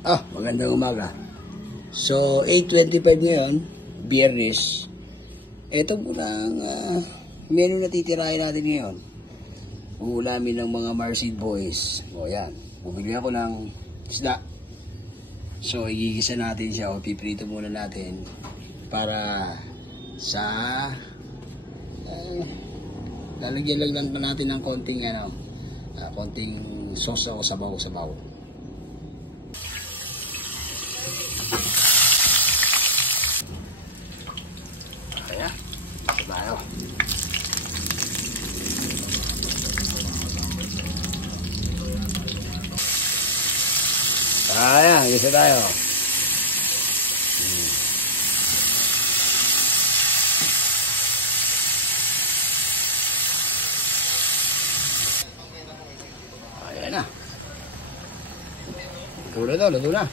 Magandang umaga. So, 8:25 ngayon, Biyernes. Ito po lang menu na titirahin natin ngayon. Uulamin ng mga Marseille boys. O, yan. Bumili ako ng isda. So, igigisa natin siya o piprito muna natin para sa lalagyan lang natin ng konting konting sauce o sabaw-sabaw. Ayan, ito tayo. Ayan, isa tayo. Ayan na. Luto na.